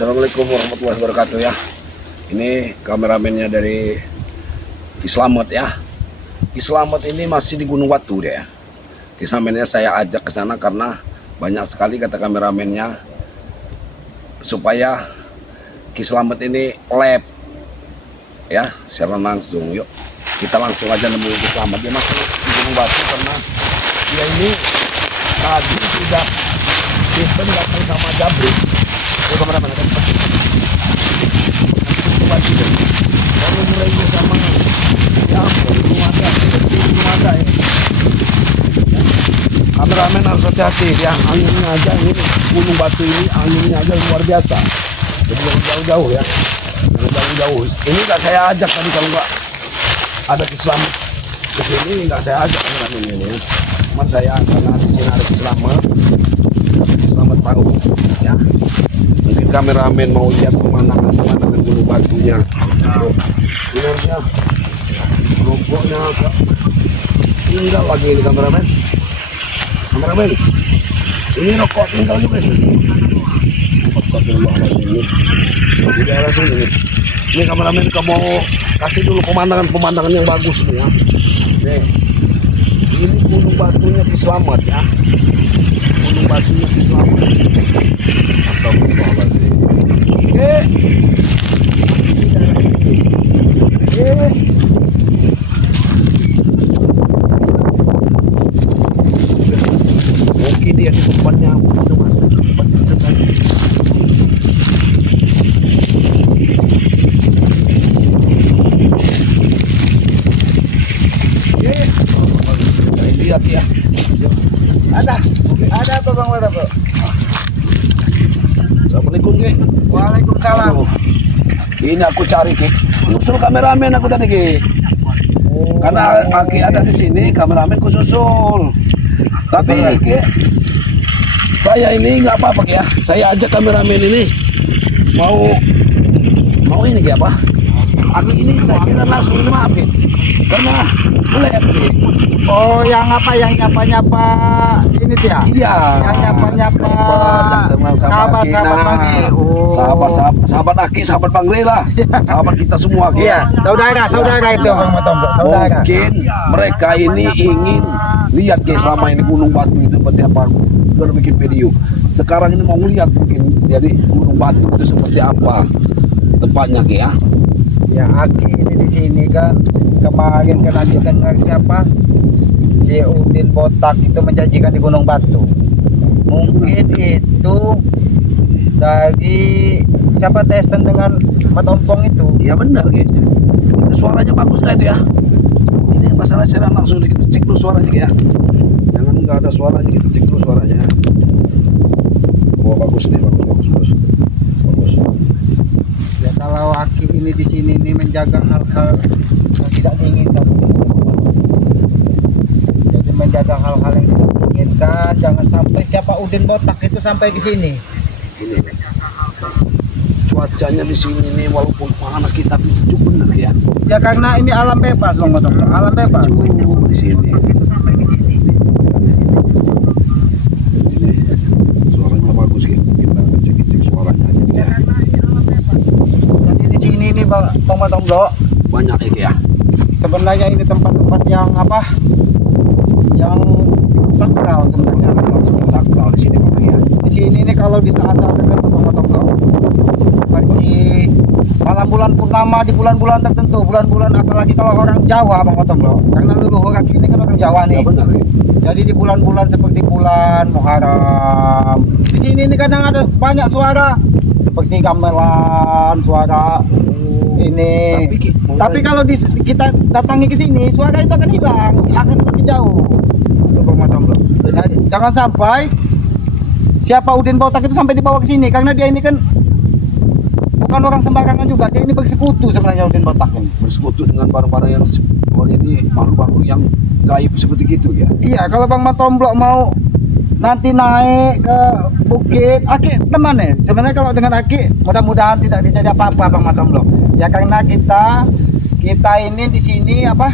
Assalamualaikum warahmatullahi wabarakatuh ya. Ini kameramennya dari Ki Slamet ya. Ki Slamet ini masih di Gunung Batu dia ya. Kameramennya saya ajak ke sana karena banyak sekali kata kameramennya supaya Ki Slamet ini lab ya secara langsung. Yuk kita langsung aja nemuin Ki Slamet. Dia masih di Gunung Batu karena dia ini tadi sudah sistem datang sama Jabri. Kameramen ada tempat kalau mulainya sama ya belum ada ya. Kameramen harus hati-hati ya, anginnya aja ini Gunung Batu ini anginnya aja luar biasa, jadi jauh-jauh ya, jauh-jauh. Ini nggak saya ajak tadi, kalau nggak ada Ki Slamet ke sini nggak saya ajak kameramen ini ya. Cuman saya karena di sini ada Ki Slamet tahu ya. Mungkin kameramen mau lihat pemandangan Gunung Batunya. Benarnya rokoknya agak tinggal lagi ini kameramen. Kameramen, ini rokok tinggal juga sih. Di daerah sini. Ini kameramen kamu mau kasih dulu pemandangan yang bagus nih ya. Nih, ini Gunung Batunya Ki Slamet ya. Gunung Batunya Ki Slamet. Astagfirullahaladzim. Mungkin dia di tempatnya udah masuk tempatnya sekali. Lihat ya. Ada apa Bang Mata, Bro? Assalamualaikum Ki. Waalaikumsalam. Ini aku cari Ki. Nyusul kameramen aku tadi Ki. Karena Aki ada di sini, kameramen ku susul. Tapi Ki, saya ini nggak apa-apa Ki ya. Saya ajak kameramen ini mau ini Ki apa? Aki ini saya siaran langsung, ini maaf Ki. Karena boleh ya Ki. Oh, yang apa? Yang nyapa-nyapa ini dia? Iya. Yang nyapa-nyapa sahabat-sahabat Bang. Oh. Sahabat Aki, sahabat Bang Rela, sahabat kita semua Ki. Iya, saudara itu Bang Mata, Bro. Saudara. Mungkin mereka ini ingin lihat Ki selama ini Gunung Batu itu seperti apa. Baru bikin video. Sekarang ini mau lihat mungkin jadi Gunung Batu itu seperti apa tempatnya Ki ya. Ya, Aki ini di sini kan kemarin kan Aki dengar siapa? Si Udin Botak itu menjanjikan di Gunung Batu. Mungkin itu dari siapa Tyson dengan Matompong itu. Ya benar Ki. Itu suaranya bagus nggak itu ya? Ini masalah siaran langsung, kita cek dulu suaranya Ki ya. Jangan nggak ada suaranya, kita cek dulu suaranya. Oh bagus nih, bagus. Ya kalau Aki ini di sini nih menjaga hal-hal yang tidak diinginkan. Jadi menjaga hal-hal yang tidak diinginkan, jangan sampai siapa Udin Botak itu sampai ke sini. Ini nih. Cuacanya di sini nih walaupun panas kita tapi sejuk bener ya. Ya karena ini alam bebas Bang Botak, alam bebas. Sejuk di sini. Ini suaranya bagus ya. Kita cek suaranya gitu ya. Jadi di sini nih Bang Botak, Banyak ya. sebenarnya ini tempat-tempat yang apa? Yang sakral sebenarnya. Sakral di sini Bang ya. Di sini nih kalau di saat-saat tertentu Bang Botak, seperti malam bulan purnama di bulan-bulan tertentu, bulan-bulan apalagi kalau orang Jawa Bang Botak, karena leluhur Aki ini kan orang Jawa nih. Ya benar ya. Jadi di bulan-bulan seperti bulan Muharram, di sini ini kadang ada banyak suara seperti gamelan, suara ini. Tapi kalau kita datangi ke sini, suara itu akan hilang, akan semakin jauh. Nah, jangan sampai siapa Udin Botak itu sampai dibawa ke sini, karena dia ini kan bukan orang sembarangan juga. Dia ini bersekutu sebenarnya Udin Botak ini. Bersekutu dengan barang-barang yang ini makhluk-makhluk yang gaib seperti gitu ya. Iya, kalau Bang Matomblok mau nanti naik ke bukit, Aki teman nih. Sebenarnya kalau dengan Aki mudah-mudahan tidak terjadi apa-apa Bang Matomblok. Ya karena kita ini di sini apa?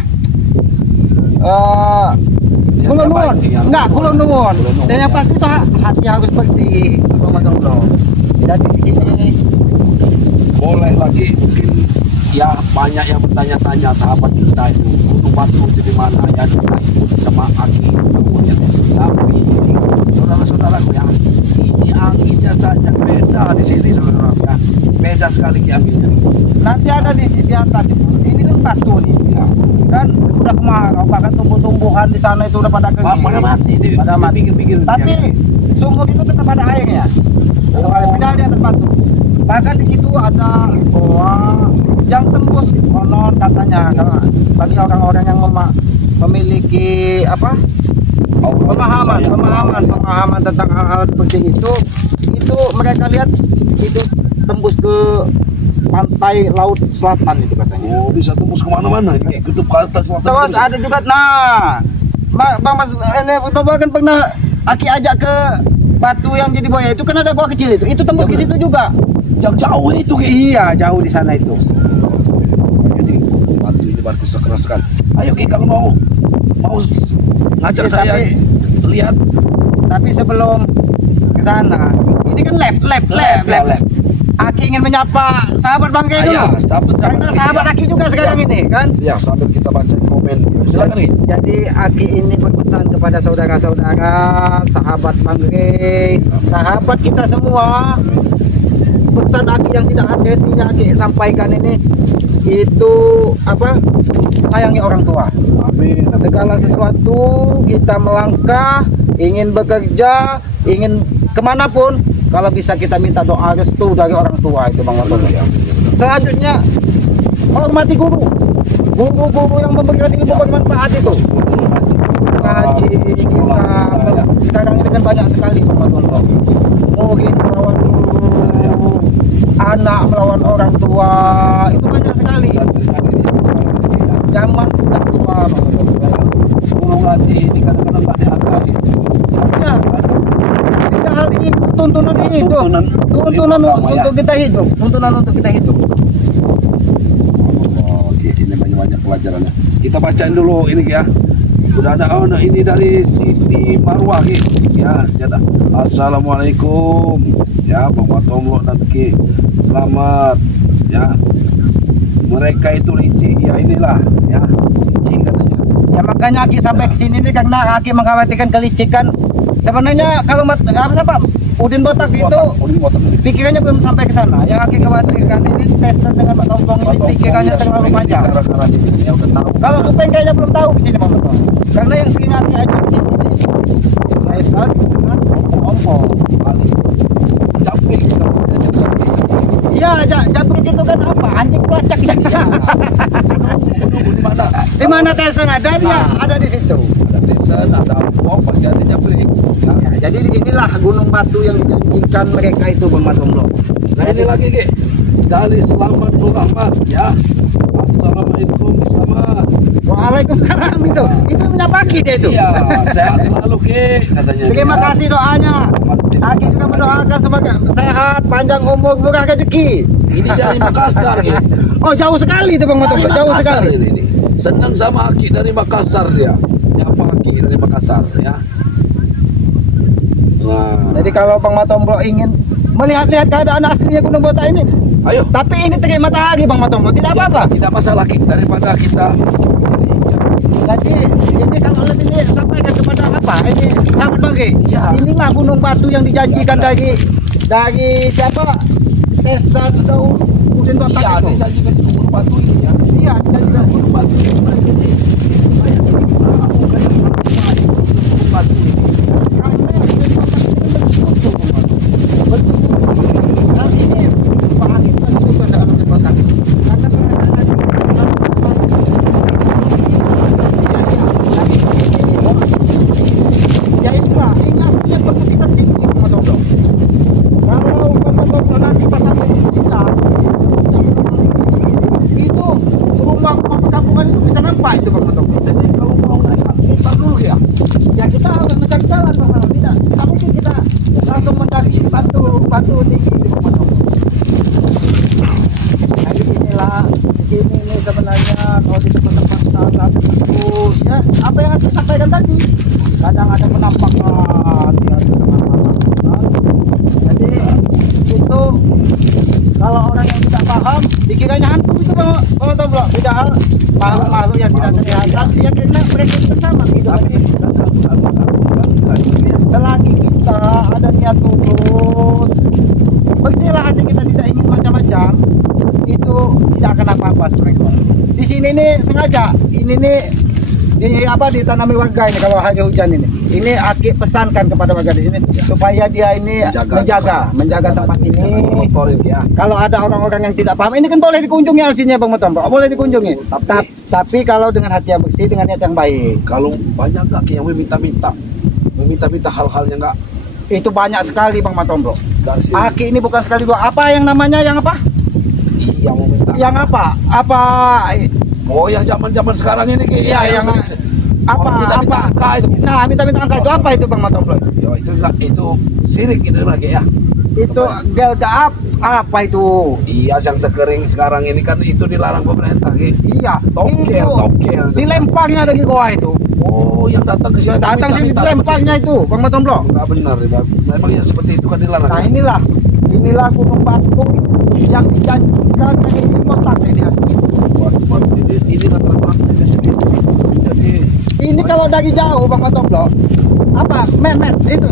Kulon nuwun. Enggak, kulon nuwun. Dan yang pasti itu hati harus bersih Bang Matomblok. Jadi di sini banyak yang bertanya-tanya sahabat kita itu Gunung Batu itu di mana ya, kita ikuti sama Aki kemudian. Tapi saudara-saudaraku ya, ini anginnya saja beda di sini saudara ya, beda sekali anginnya. Nanti ada di atas ini kan batu nih, Ya. kan udah kemarau, bahkan tumbuh-tumbuhan di sana itu udah pada kering. Pada mati itu, Pada mati. pinggir-pinggir. Tapi sumur itu tetap ada airnya. Tetap ada pedal di atas batu. Bahkan di situ ada goa yang tembus konon katanya kalau bagi orang-orang yang memiliki apa pemahaman tentang hal-hal seperti itu mereka lihat itu tembus ke pantai laut selatan itu katanya. Oh, bisa tembus kemana-mana ini, kutub ke atas selatan. Terus ada juga, nah Bang Mas ini coba kan pernah Aki ajak ke batu yang jadi buaya itu, kan ada gua kecil itu tembus ke situ juga. Yang jauh itu Ki. Iya, jauh di sana itu. Jadi batu ini berarti sekeras sekali. Ayo Ki, kalau mau ngajak Iya, saya tapi- lihat. Tapi sebelum ke sana, ini kan lab. Aki ingin menyapa sahabat Bangke dulu. Ayah, Karena sahabat Aki juga sekarang ini kan. Ya, sambil kita baca komen. Silakan Ki. Jadi Aki ini berpesan kepada saudara-saudara, sahabat Bangke, sahabat kita semua. Pesan Aki yang tidak hati-hatinya Aki sampaikan ini itu apa? Sayangi orang tua. Amin. Segala sesuatu kita melangkah, ingin bekerja, ingin kemanapun, kalau bisa kita minta doa restu dari orang tua itu Bang Motor. Selanjutnya hormati guru yang memberikan ilmu bermanfaat itu. Ngaji kita sekarang ini kan banyak sekali Bang Motor. Murid melawan guru, anak melawan orang tua, itu banyak sekali. Zaman udah tua Bang Motor sekarang. Guru ngaji ini kadang-kadang tak dihargai. Ya, tiga hal itu tuntunan hidup, tuntunan Ya. untuk kita hidup, tuntunan untuk kita hidup. Oh, oke, ini banyak pelajarannya. Kita bacain dulu ini ya. Udah ada ini dari Siti Marwah Ki. Ya, jada. Assalamualaikum. Ya, Bang Watomlo dan Ki. Selamat. Ya. Mereka itu licik. Ya inilah, ya. Licik katanya. Ya makanya Aki sampai ke sini nih karena Aki mengkhawatirkan kelicikan. Sebenarnya kalau apa Udin Botak itu Udin Botak. pikirannya belum sampai ke sana. Yang Aki khawatirkan ini tesan dengan Pak Tompong ini pikirannya terlalu panjang. Karena sini ya udah tahu. Kalau Tupeng kayaknya belum tahu ke sini Bang Tompong. Karena yang sering Aki ajak ke sini nih tesan dengan Tompong. Ali. Japri kita jadi seperti Iya, jabrik itu kan apa? Anjing pelacak ya. di mana? Di mana tesan ada dia ada di situ. Ada Tesan, ada Ampok, pasti ada Japri. Ya. Ya, jadi inilah gunung batu yang dijanjikan mereka itu Bang Matomblo. Nah ini lagi Ki, dari Selamat Nur Ahmad ya. Assalamualaikum Selamat. Waalaikumsalam itu menyapa Ki dia itu. Iya, sehat selalu Ki katanya. Terima kasih doanya. Aki juga mendoakan semoga sehat, panjang umur, murah rezeki. Ini dari Makassar Ki. Oh jauh sekali itu Bang Matomblo, jauh Makassar sekali. ini. Senang sama Aki dari Makassar dia. Nyapa Aki dari Makassar ya. Nah, Jadi kalau Bang Matomblo ingin melihat-lihat keadaan aslinya Gunung Botak ini, ayo. tapi ini terik matahari Bang Matomblo, tidak apa-apa. Tidak masalah Ki, daripada kita Jadi ini kalau lebih ini sampaikan kepada apa? Ini sahabat Bangke. Ya. Inilah gunung batu yang dijanjikan dari siapa? Tesan atau Udin Botak iya, itu. dijanjikan itu Gunung Batu ini ya. Iya, dijanjikan Gunung Batu ini mereka ini. Banyak yang tahu kan Gunung Batu ini. karena Udin Botak itu bersekutu. Bersekutu. Hal ini Pak Hakim bersekutu dengan Udin Botak itu. Karena ya inilah aslinya perbukitan tinggi Bang Matomblo. Kalau Bang Matomblo nanti pas sampai di puncak itu rumah-rumah perkampungan itu bisa nampak itu Bang Matomblo. Jadi kalau mau naik putar dulu ya. Ya kita harus mencari jalan Bang Matomblo. Tidak mungkin kita langsung mendaki batu tinggi itu Bang Matomblo. Jadi inilah di sini ini sebenarnya kalau di tempat-tempat saat bagus ya apa yang saya sampaikan tadi. Kadang ada penampakan di tengah-tengah. Jadi itu Kalau orang yang tidak paham, dikiranya hantu itu Bang Tomlo. Padahal makhluk-makhluk yang tidak kelihatan, ya karena mereka itu sama gitu. Selagi kita ada niat tulus, bersihlah hati kita tidak ingin macam-macam, itu tidak akan apa-apa sebenarnya. Di sini nih sengaja, ini nih ditanami warga ini kalau hari hujan ini. Ini Aki pesankan kepada warga di sini supaya dia ini menjaga tempat ini. Kalau ada orang-orang yang tidak paham, ini kan boleh dikunjungi aslinya Bang Tomlo, boleh dikunjungi. Tapi kalau dengan hati yang bersih, dengan niat yang baik. Kalau banyak Aki yang meminta hal-hal yang enggak, Itu banyak sekali Bang Tomlo. Aki ini bukan sekali dua. Apa yang namanya yang apa? iya mau minta. Yang apa? Apa? Oh, yang zaman-zaman sekarang ini kayak Iya, yang minta angka itu. Nah, minta angka itu apa itu Bang Tomlo? Yo, itu enggak, itu sirik itu lagi ya. Itu gel gaap apa itu? Iya, yang sekering sekarang ini kan itu dilarang pemerintah, Ki. Iya, Tokel. dilemparnya dari goa itu. Oh, yang datang ke sini Datang sini minta dilemparnya itu Bang Tomlo. enggak benar, memang ya seperti itu kan dilarang. Nah, inilah gunung batu yang dijanjikan dari kota ini asli. Ini rata-rata jadi Ini kalau dari jauh Bang Tomlo, apa? Men, itu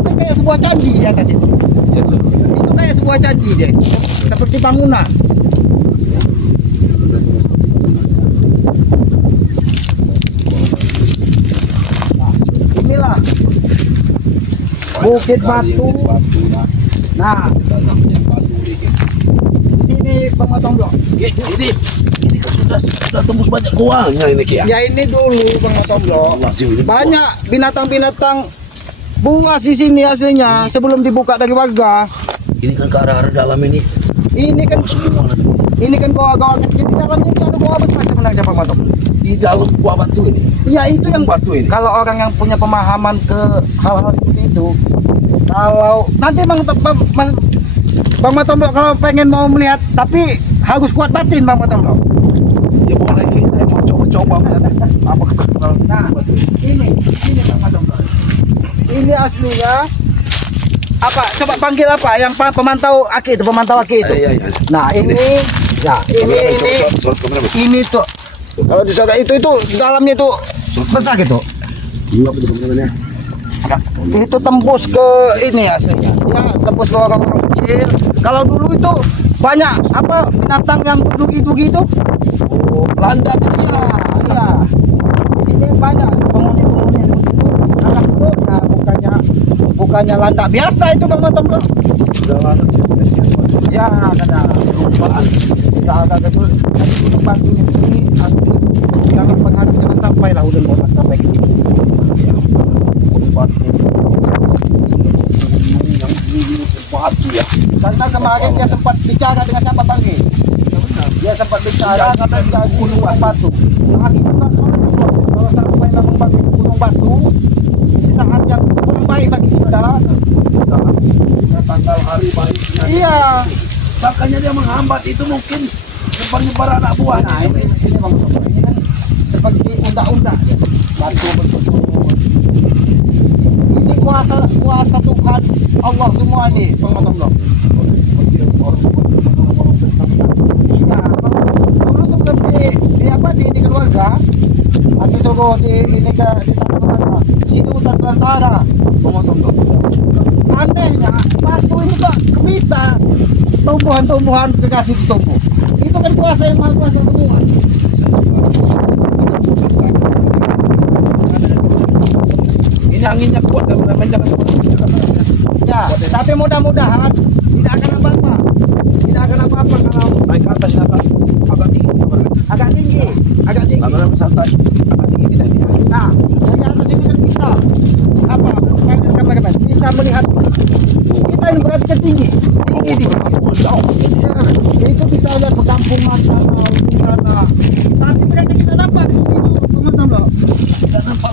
kan kayak sebuah candi di atas itu. ya, Itu kayak sebuah candi deh, seperti bangunan. Nah, inilah Bukit Batu. Nah, di sini Bang Tomlo. Ini kan sudah tembus banyak goanya ini, Ki. Ya ini dulu Bang Tomlo. Banyak binatang-binatang buas di sini aslinya sebelum dibuka dari warga. Ini kan ke arah-arah dalam ini. Ini kan goa-goa kecil, di dalam ini ada goa besar sebenarnya Bang Tomlo. Di dalam gua batu ini. Ya itu yang Batu ini. kalau orang yang punya pemahaman ke hal-hal seperti itu, kalau nanti Bang Tomlo kalau pengen mau melihat, tapi harus kuat batin Bang Tomlo. Ya boleh, Ki. Saya mau coba-coba melihat apa keseluruhan Nah, batu. ini Bang Tomlo. Ini aslinya apa? Coba panggil apa? Yang pemantau Aki itu. Iya. Nah, ini ini tuh. Kalau di sana itu dalamnya itu besar gitu. Iya, betul namanya. Itu tembus ke ini aslinya. Ya, tembus ke orang-orang kecil. Kalau dulu itu banyak apa binatang yang dugi-dugi itu. Oh, landak itu. Iya. Di sini banyak penghuni itu. Anak itu nah bukannya landak biasa itu Bang Tomlo. Sudah landak. Ya, ada kelupaan. Bisa agak betul. Tapi gunung batu ini asli. Jangan pengaruh jangan sampai lah udah mau sampai ke sini. Ya. Batu. Yang ini batu ya. Karena kemarin dia sempat bicara dengan siapa Bangki? Dia sempat bicara kata dia gunung batu. Nah, itu kan kalau sampai Bangki gunung batu di saat yang kurang baik bagi kita. Tanggal hari baiknya. Iya. Makanya dia menghambat itu mungkin nyebar anak buahnya. Nah, ini Bang Tomlo. Ini kan seperti undak-undak ya. Batu betul. Ini kuasa Tuhan Allah semua nih Bang Tomlo. Iya, dulu sebelum di keluarga, nanti suruh di tanah keluarga. Sini hutan belantara, Bang Tomlo. Anehnya, batu ini kok bisa tumbuhan-tumbuhan kekasih ditumbuh. Itu kan kuasa yang maha kuasa semua. Ini anginnya kuat kan, Ya, tapi mudah-mudahan tidak akan apa-apa. Tidak akan apa-apa kalau naik ke atas agak tinggi. agak tinggi. Kamera santai, agak tinggi tidak ini. Nah, dari atas ini kan bisa apa? Kameramen bisa melihat kita ini berada tinggi di sini. Jauh. Ya, itu bisa lihat perkampungan di sana. Tapi mereka tidak nampak di sini itu, Tomlo.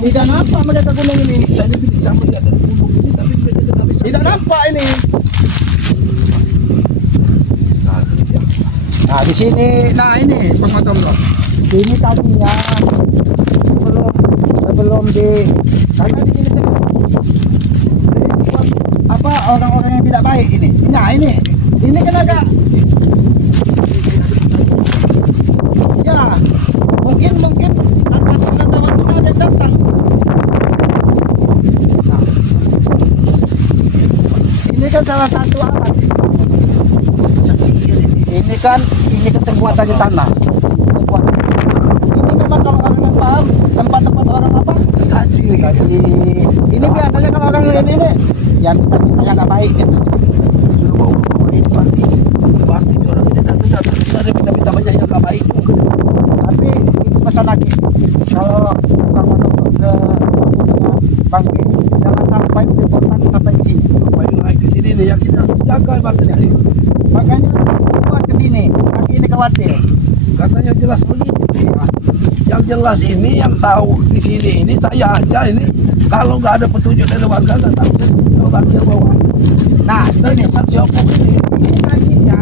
Tidak nampak mereka gunung ini. Saya ini bisa melihat dari gunung ini, tapi mereka tidak bisa. Tidak nampak ini. Nah, di sini, ini Bang Tomlo. Ini tadinya sebelum di karena di sini apa orang-orang yang tidak baik ini. Nah, ini kan agak kan ini ketentuan dari tanah. Ini memang kalau orang yang paham tempat-tempat orang apa? Sesaji nih. Jadi ini biasanya kalau orang ini nih yang minta-minta yang nggak baik ya. Suruh bawa itu berarti orang ini datang ada minta banyak yang gak baik. Tapi ini pesan lagi kalau Bang Motor ke Bang B, jangan sampai di kontak sampai di sini. Sampai naik ke sini nih, yang kita harus jaga ibaratnya nih. Makanya buat ke sini, kaki ini khawatir. Karena yang jelas begini ya. Yang jelas ini yang tahu di sini ini saya aja ini. Kalau nggak ada petunjuk dari warga nggak tahu kalau warga bawa. Nah, di sini Kan siapa ini? ini kakinya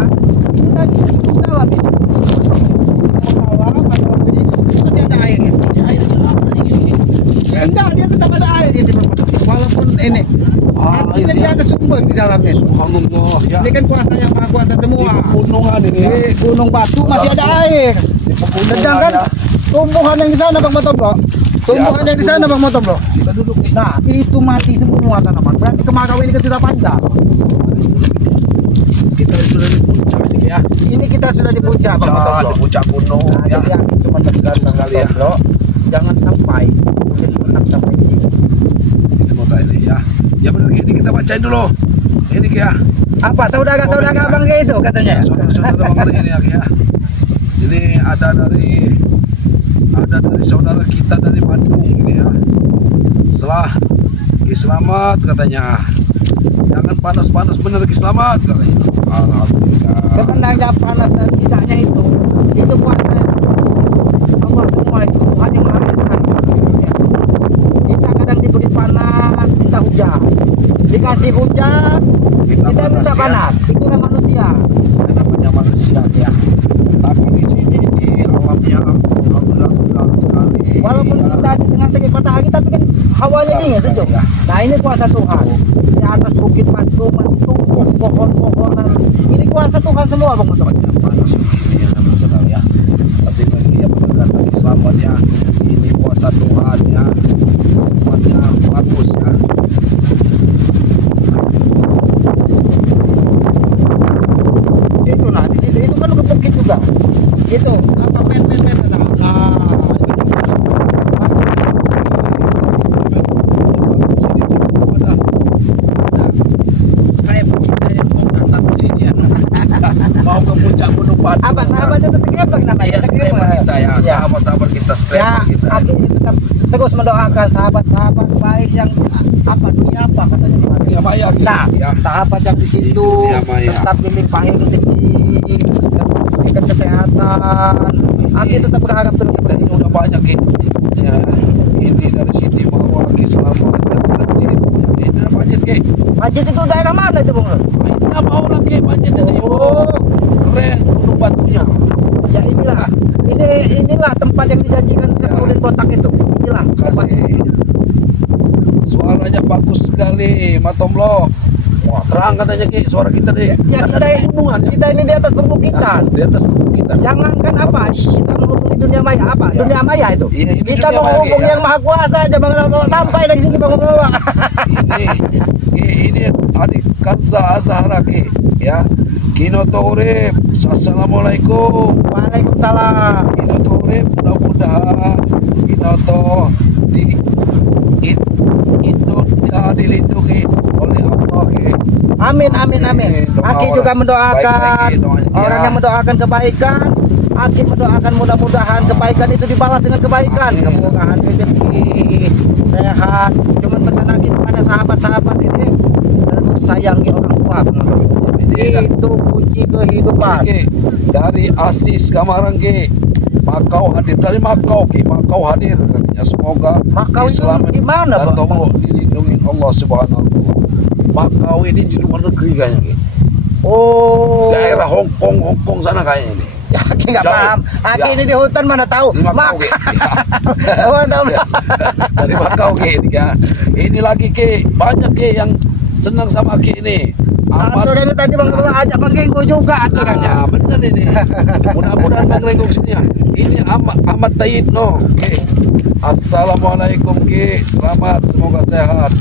di dalam ini. Kalau pada waktu ini masih ada airnya. Ini airnya apa nih gini? Ya enggak, dia tetap ada air ini Bang Motor. Walaupun ini ini dia ada sumber di dalamnya. Subhanallah ya. Ini kan kuasa yang maha kuasa Di semua. pegunungan ini ya. Di Gunung Batu masih ada air. Di pegunungan Sedangkan ya. tumbuhan yang di sana Bang Motor Bro. Tumbuhan yang di sana Bang Motor Bro. Kita duduk nih. Nah, itu mati semua tanaman. Berarti kemarau ini kan sudah panjang. Kita sudah di puncak ini ya. Ini kita sudah di puncak Bang Motor Di Bro. puncak gunung Nah, ya. jadi yang cuma tekan Sekali ya. Bro. Jangan sampai mungkin kontak sampai sini. Ini kota ini ya. Ya benar ini kita bacain dulu. Ini ya. Apa saudara-saudara Oh, Abang kayak itu katanya? Saudara-saudara Bang ini ya. Ini ada dari saudara kita dari Bandung ini ya. Setelah Ki selamat katanya. Jangan panas-panas bener Ki selamat katanya. Alhamdulillah. Sebenarnya panas dan tidaknya itu kuasa Allah semua itu hanya mengalir ya. Kita kadang diberi panas minta hujan, dikasih hujan kita minta panas. Itulah manusia. Namanya manusia ya. Tapi di sini di alamnya alhamdulillah sekali. Walaupun ya. kita di tengah terik matahari tapi kan hawanya dingin sejuk. Nah ini kuasa Tuhan. Di atas bukit batu masih tumbuh pohon-pohonan. Ini kuasa Tuhan semua Bang Motor. Banyak panas begini ya teman-teman ya. Tapi bagi yang berkata selamat ya, ini kuasa Tuhan ya. Umatnya bagus ya. Itu nah di situ itu kan ke bukit juga. Itu apa pen nah. Mau ke puncak Gunung Batu. Apa sahabatnya itu Skybang namanya? Ya, skriper kita ya, sahabat-sahabat kita Ya, skriper kita. akhirnya tetap terus mendoakan sahabat-sahabat baik yang apa dunia apa katanya kemarin. Ya Maya gitu Nah, ya. sahabat yang di situ Dunia maya. tetap dilimpahi rezeki, diberikan kesehatan. Akhirnya tetap berharap terus. Dan ini udah banyak ya. Ini dari Siti Mawar Ki selamat Majid. Ini dari Majid Ki. Masjid itu daerah mana itu Bung? Ini apa orang Ki Majid itu? Oh, Keren Gunung Batunya. ya inilah tempat yang dijanjikan Maulid Botak itu. Inilah tempat. Kasih. Suaranya bagus sekali, Matomlo. Wah, terang katanya Ki, suara kita nih. Ya Kan kita ada gunungan ya. kita ini di atas perbukitan. Di atas kita. Jangankan apa, kita menghubungi dunia maya apa? Ya. Dunia maya itu. Iya, ini Kita dunia maya, menghubungi ya. yang maha kuasa aja Bang Lalo. Sampai dari sini Bang Lalo. Ini adik Kanza Azhara Ki, ya. Kinoto urip. Assalamualaikum. Waalaikumsalam. Kinoto urip, mudah-mudahan Kinoto itu dilindungi oleh Allah Ki. Amin amin amin. Aki juga mendoakan Baik-baik, doanya. orang yang mendoakan kebaikan. Aki mendoakan mudah-mudahan kebaikan itu dibalas dengan kebaikan, Amin. kemurahan rezeki, sehat. Cuman pesan Aki kepada sahabat-sahabat ini terus sayangi orang tua. Itu kunci kehidupan. Ki, dari Asis Kamarang Ki, Makau hadir dari Makau Ki, Makau hadir katanya. Semoga Makau itu Islam di mana, dan Bang? Tomlo dilindungi Allah Subhanahu wa taala. Makau ini di luar negeri kayaknya Ki. Oh, Daerah Hongkong sana kayaknya ini. ya, Aki nggak Jauh. paham. Aki Ya. ini di hutan mana tahu. Di Makau Ki. Mantap. Dari Makau Ki ya. Ini lagi Ki, banyak Ki yang senang sama Ki ini. Aturannya tadi Bang Lalo ajak Bang Genggo juga aturannya. Nah, bener ini. Mudah-mudahan Bang Renggok sini ya. Ini Ahmad Tayyid no. Oke. Assalamualaikum Ki. Selamat, semoga sehat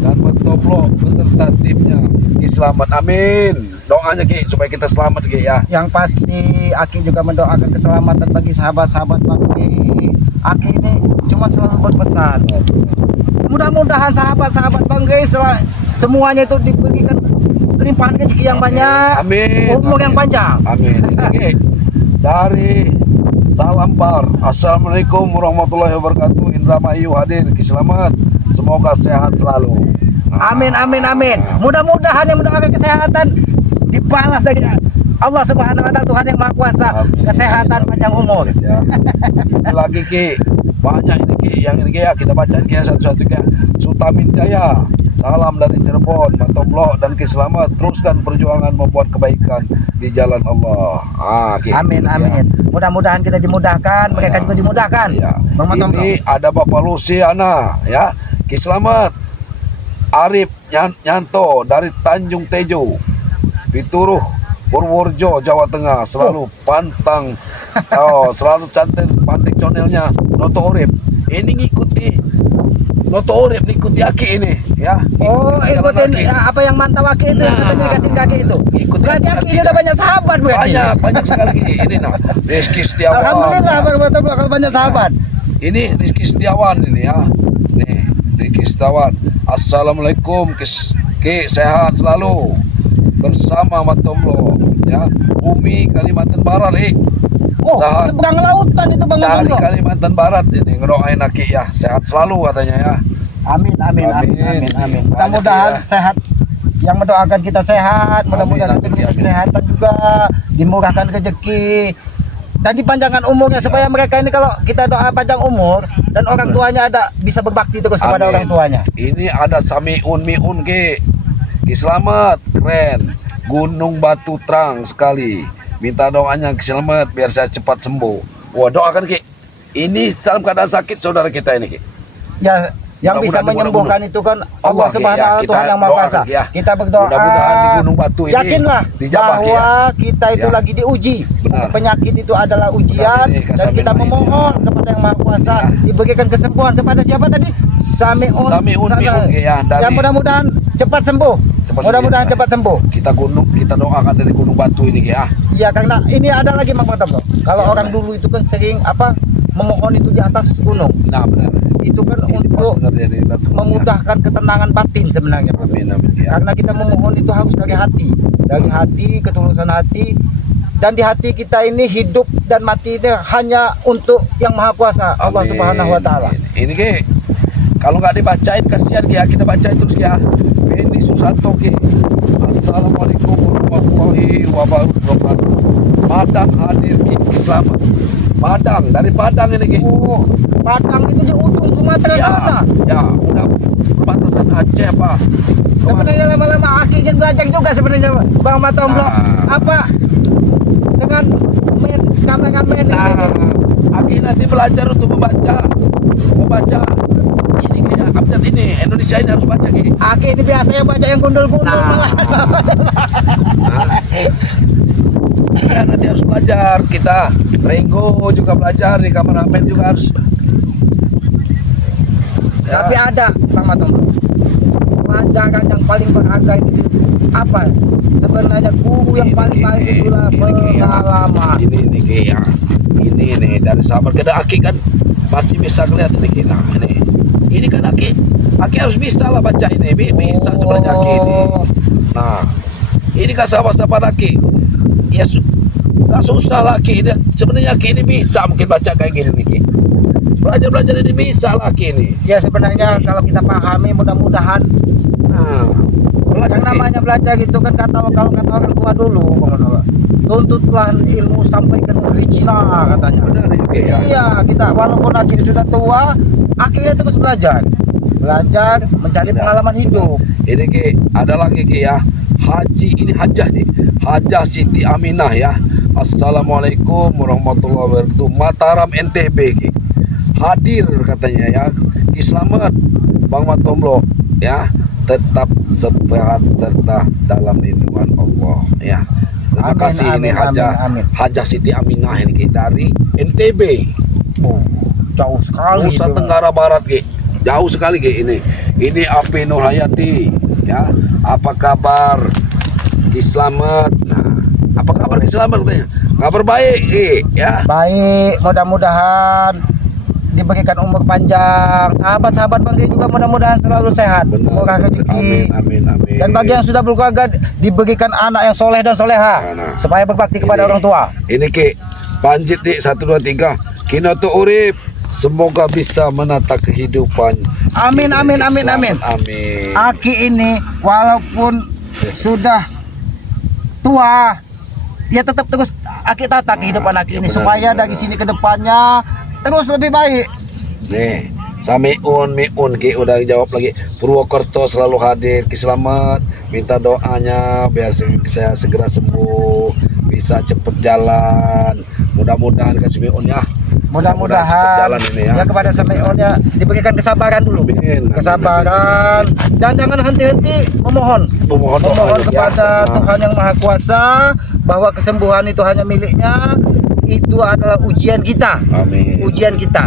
dan mentoplo beserta timnya. Ki selamat. Amin. doanya Ki supaya kita selamat Ki ya. Yang pasti Aki juga mendoakan keselamatan bagi sahabat-sahabat Bang G. Aki ini cuma selalu berpesan, mudah-mudahan sahabat-sahabat Bang G semuanya itu diberikan limpahan rezeki yang banyak, Amin. umur yang panjang. Amin. Ini Ki dari Salam Bar. Assalamualaikum warahmatullahi wabarakatuh. Indramayu hadir Ki selamat. Semoga sehat selalu. Amin, amin, amin. Mudah-mudahan yang mendoakan kesehatan dibalas dari Allah Subhanahu wa taala, Tuhan yang Maha Kuasa. Amin. Kesehatan, panjang umur. Ya. Ini lagi Ki, banyak ini Ki, yang ini Ki ya kita bacain Ki satu-satu Ki. Sutamin Jaya, salam dari Cirebon, Matoblok dan Ki selamat. Teruskan perjuangan membuat kebaikan di jalan Allah. Ki. Amin, amin. Mudah-mudahan kita dimudahkan, mereka juga dimudahkan. Ya. Bang Matoblok. Ini ada Bapak Luciana ya. Ki selamat. Arif Nyanto dari Tanjung Tejo, Pituruh, Purworejo, Jawa Tengah, selalu pantang, selalu cantik pantik channelnya Noto Urip. Ini ngikuti Noto Urip, ngikuti Aki ini, ya. Oh, ikutin apa yang mantap Aki itu, ikutin dikasih kaki itu. Berarti Aki ini udah banyak sahabat berarti. Banyak sekali ini nah. Rizky Setiawan. Alhamdulillah Bang Matoblok kalau banyak sahabat. Ini Rizky Setiawan ini ya. Nih, Rizky Setiawan. Assalamualaikum Ki, sehat selalu bersama Matoblok ya. Bumi Kalimantan Barat Seberang lautan itu Bang dari Matoblok. Kalimantan Barat ini ngedoain Aki ya, sehat selalu katanya ya. Amin, amin, amin, Amin. amin, amin. Banyak Mudah-mudahan ya. sehat, yang mendoakan kita sehat, mudah-mudahan Amin, diberi amin. kesehatan juga, dimurahkan rezeki dan dipanjangkan umurnya supaya mereka ini kalau kita doa panjang umur dan orang tuanya ada bisa berbakti terus kepada Amin. orang tuanya. Ini ada Samiun Miun Ki selamat, keren. Gunung Batu terang sekali. Minta doanya Ki selamat biar saya cepat sembuh. Wah, doakan Ki. Ini dalam keadaan sakit saudara kita ini Ki. Ya, yang bisa Mudah-mudahan menyembuhkan itu kan Allah Ki, Subhanahu wa ya, taala, kita Tuhan yang Maha doakan, Kuasa. Ki, ya. Kita berdoa. Mudah-mudahan di Gunung Batu ini yakinlah dijabah, Ki, bahwa kita itu Ya. lagi diuji. Benar. Penyakit itu adalah ujian Benar, ini dan kita Samiun memohon kepada yang Maha Kuasa Ya. diberikan kesembuhan kepada siapa tadi? Samiun Samiun Sana. Miun, Ki, ya, dari- Yang mudah-mudahan cepat sembuh. Cepat Mudah-mudahan sembuh, ya. cepat sembuh. Kita doakan dari Gunung Batu ini Ki ya. Ya karena ini ada lagi Bang Matoblok. Kalau Ya, orang dulu itu kan sering memohon itu di atas gunung. Nah, benar. Itu kan Ini pas untuk benar jadi kita semua, ya. memudahkan ketenangan batin sebenarnya. Amin amin ya. Karena kita memohon itu harus dari hati, ketulusan hati, dan di hati kita ini hidup dan mati itu hanya untuk yang Maha Kuasa, Allah Amin. Subhanahu wa taala. Ini Ki, kalau nggak dibacain kasihan Ki ya, kita bacain terus ya. Ini Susanto Ki. Assalamualaikum warahmatullahi wabarakatuh. Padang hadir Ki selamat. Padang, dari Padang ini Ki. Oh, Padang itu di ujung Sumatera Ya, sana. ya, udah perbatasan Aceh apa. Sebenarnya lama-lama Aki ingin belajar juga sebenarnya Bang Matoblok. Nah. Apa dengan main kameramen Nah, ini. Aki nanti belajar untuk membaca ini kayak abjad ini Indonesia ini harus baca Ki. Aki ini biasanya baca yang gundul-gundul malah. Ya, nanti harus belajar kita. Renggo juga belajar, nih kameramen juga harus. Ya. Tapi ada Bang Matoblok, pelajaran yang paling berharga itu apa? Sebenarnya guru yang paling baik itulah pengalaman. Ini Ki ya. Ini dari sahabat kita Aki kan masih bisa kelihatan nih Ki. Nah, ini kan Aki harus bisa lah baca ini. Bisa sebenarnya Aki ini. Nah, ini kan sahabat-sahabat Aki. Ya nggak susah lah Ki. Sebenarnya Aki ini bisa mungkin baca kayak gini nih Ki. Belajar ini bisa lah Ki ini. Ya sebenarnya kalau kita pahami mudah-mudahan Nah, belajar, yang Ki. namanya belajar itu kan kalau kata orang tua dulu, Bang Matoblok, tuntutlah ilmu sampai ke negeri Cina katanya. Benar ya Ki ya. Iya, kita walaupun akhirnya sudah tua, akhirnya terus belajar mencari pengalaman hidup. Ini Ki, ada lagi Ki ya. Haji ini hajah nih. Hajah Siti Aminah ya. Assalamualaikum warahmatullahi wabarakatuh. Mataram NTB Ki. Hadir katanya ya. Ki selamat Bang Matoblok ya. Tetap sehat serta dalam lindungan Allah ya. Terima Amin, kasih ini amin, Hajah amin, amin. Hajah Siti Aminah ini Ki dari NTB. Oh, jauh sekali. Nusa itu. Tenggara Barat Ki. Jauh sekali Ki ini. Ini Api Nurhayati ya. Apa kabar Ki Slamet. Nah, apa kabar Ki Slamet katanya? Kabar baik, ya. Baik, mudah-mudahan diberikan umur panjang. Sahabat-sahabat Bang Ki juga mudah-mudahan selalu sehat, murah rezeki. Amin. Dan bagi yang sudah berkeluarga diberikan anak yang soleh dan soleha, Nah. supaya berbakti kepada orang tua. Ini Ki, panjit nih 1 2 3. Kinoto urip, semoga bisa menata kehidupan. Amin. Amin. Aki ini walaupun sudah tua, ya tetap terus Aki tata kehidupan Aki ini, benar, supaya benar. dari sini ke depannya terus lebih baik. Nih, Miun Ki udah jawab lagi. Purwokerto selalu hadir. Ki Slamet minta doanya biar saya segera sembuh, bisa cepet jalan. Mudah-mudahan Kak Miun ya. Mudah-mudahan cepet jalan ini ya. ya kepada Samion ya diberikan kesabaran dulu. Amin. Kesabaran dan jangan henti-henti memohon Memohon doanya, kepada ya. Tuhan yang Maha Kuasa bahwa kesembuhan itu hanya miliknya. Itu adalah ujian kita. Amin. Ujian kita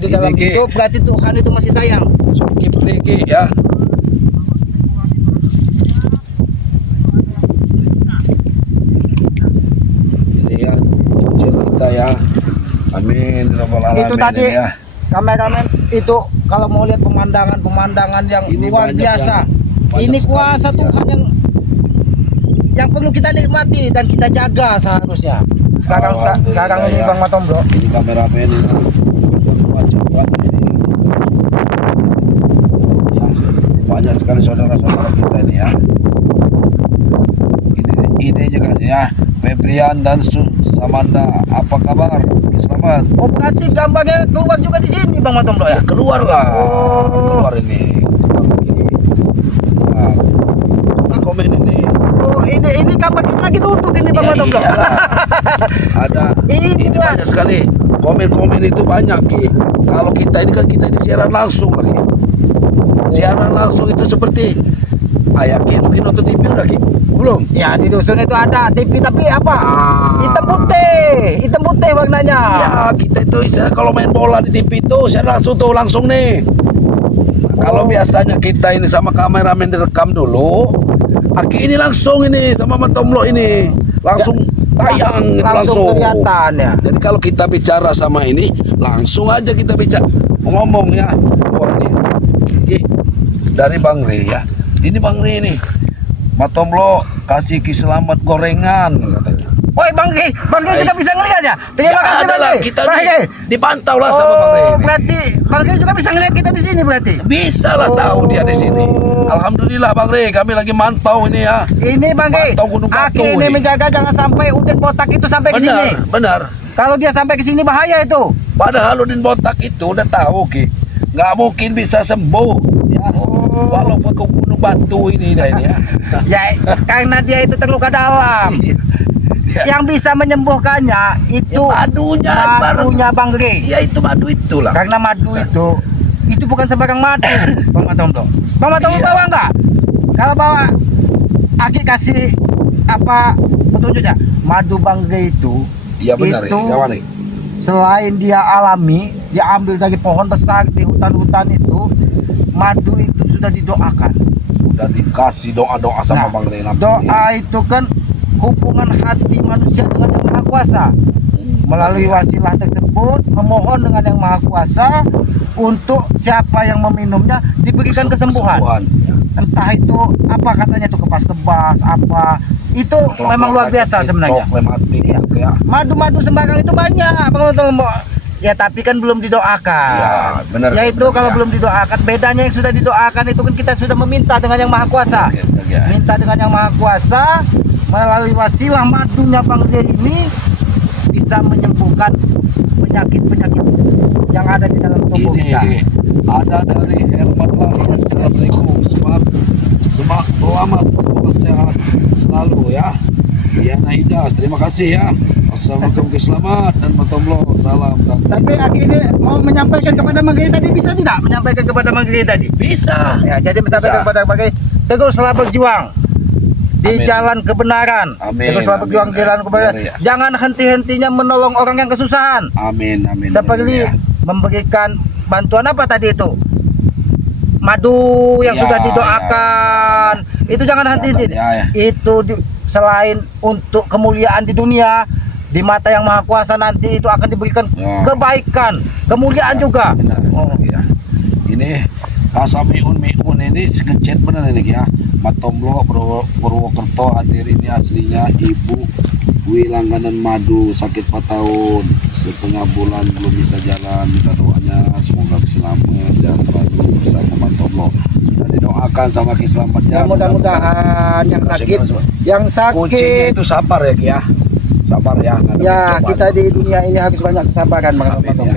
di Ini, dalam Ki. hidup, berarti Tuhan itu masih sayang. Ki ya. Ini ya ujian kita ya. Amin. Rabbal alamin. Itu tadi ini ya. kameramen itu kalau mau lihat pemandangan yang Ini luar banyak biasa. banyak Ini sekali, kuasa ya. Tuhan yang perlu kita nikmati dan kita jaga seharusnya. Sekarang Alhamdulillah, ini ya. Bang Matom bro. Ini kameramen ini. Cepat ini. Ya, banyak sekali saudara-saudara kita ini ya. Ini juga ya. Febrian dan Samanda, apa kabar? Selamat. Oh berarti gambarnya keluar juga di sini Bang Matom bro ya? Keluar lah. Oh. Keluar ini. Nah, komen ini. Oh ini gambar kita lagi duduk ini Bang Matom bro. Iya. Ada. Ini Inilah. banyak sekali. Komen-komen itu banyak Ki. Kalau kita ini kan kita ini siaran langsung lagi. Siaran langsung itu seperti yakin mungkin nonton TV udah Ki? Belum? Ya di dusun itu ada TV tapi apa? Ah. Hitam putih warnanya. Ya kita itu istilah kalau main bola di TV itu siaran langsung nih. Nah, kalau biasanya kita ini sama kameramen direkam dulu, Aki ini langsung ini sama Matomlo ini langsung tayang gitu, langsung kelihatan ya. Jadi kalau kita bicara sama ini langsung aja kita bicara ngomong ya. Wah ini dari Bang Re ya. Ini Bang Re ini. Matomlo kasih Ki Slamet gorengan katanya. Woi Bang Ki kita bisa ngelihat ya. Terima kasih Bang adalah Ki. kita Bang Ki. dipantau lah sama Bang Re ini. Berarti Bang Ki juga bisa ngelihat kita di sini berarti. Bisa lah tahu dia di sini. Alhamdulillah Bang Re, kami lagi mantau ini ya. Ini Bang Ki. Mantau Gunung Batu Aki ini menjaga jangan sampai Udin Botak itu sampai ke sini. Benar. Kalau dia sampai ke sini bahaya itu. Padahal Udin Botak itu udah tahu Ki, nggak mungkin bisa sembuh. Ya, walaupun ke Gunung Batu ini dah ini ya. Ya karena dia itu terluka dalam. Ya. Yang bisa menyembuhkannya itu madunya Bang Re. Ya itu madu itulah. Karena madu itu bukan sembarang madu, Bang Matomlo. Bang Matomlo Iya. bawa enggak? Kalau bawa, Aki kasih apa petunjuknya? Madu Bang Re itu, Iya benar itu ya, kawan nih. selain dia alami, dia ambil dari pohon besar di hutan-hutan itu, madu itu sudah didoakan. Sudah dikasih doa-doa sama Nah, Bang Re. doa itu kan hubungan hati manusia dengan yang Maha Kuasa. Melalui wasilah tersebut memohon dengan yang Maha Kuasa untuk siapa yang meminumnya diberikan kesembuhan. Entah itu apa katanya itu kebas-kebas apa. Itu memang luar biasa sebenarnya. Iya. Ya. Madu-madu sembarang itu banyak, Bang Matomlo. Ya tapi kan belum didoakan. Ya, benar. Ya itu kalau belum didoakan, bedanya yang sudah didoakan itu kan kita sudah meminta dengan yang Maha Kuasa. Ya. Minta dengan yang Maha Kuasa melalui wasilah madunya Bang Re ini bisa menyembuhkan penyakit-penyakit yang ada di dalam tubuh kita. Ini ada dari Herman Lahir. Assalamualaikum, selamat, semoga sehat selalu ya. Diana Ijas, terima kasih ya. Assalamualaikum, selamat dan Matomlo, salam. Tapi Aki ini mau menyampaikan kepada Bang Re tadi, bisa tidak menyampaikan kepada Bang Re tadi? Bisa. Ya, jadi menyampaikan kepada Bang Re, teruslah berjuang di Amin. jalan kebenaran. Amin, Teruslah berjuang amin. di jalan kebenaran. Benar, ya. Jangan henti-hentinya menolong orang yang kesusahan. Amin. Seperti Ya. memberikan bantuan apa tadi itu? Madu yang Ya, sudah didoakan, Itu jangan henti. Ya. Itu selain untuk kemuliaan di dunia, di mata yang maha kuasa nanti itu akan diberikan kebaikan, kemuliaan juga. Benar, ya. Ini Asamiun Miun ini ngechat benar ini ya. Matomblo Purwokerto hadir ini aslinya Ibu Wilangganan Madu, sakit 4 tahun, setengah bulan belum bisa jalan, minta doanya semoga selamat, sehat selalu bersama Matomblo. Sudah didoakan sama keselamatan. Ya, mudah-mudahan yang sakit kuncinya itu sabar ya Ki ya. Sabar ya. Ya, kita di dunia ini harus banyak kesabaran, Bang. Amin, ya.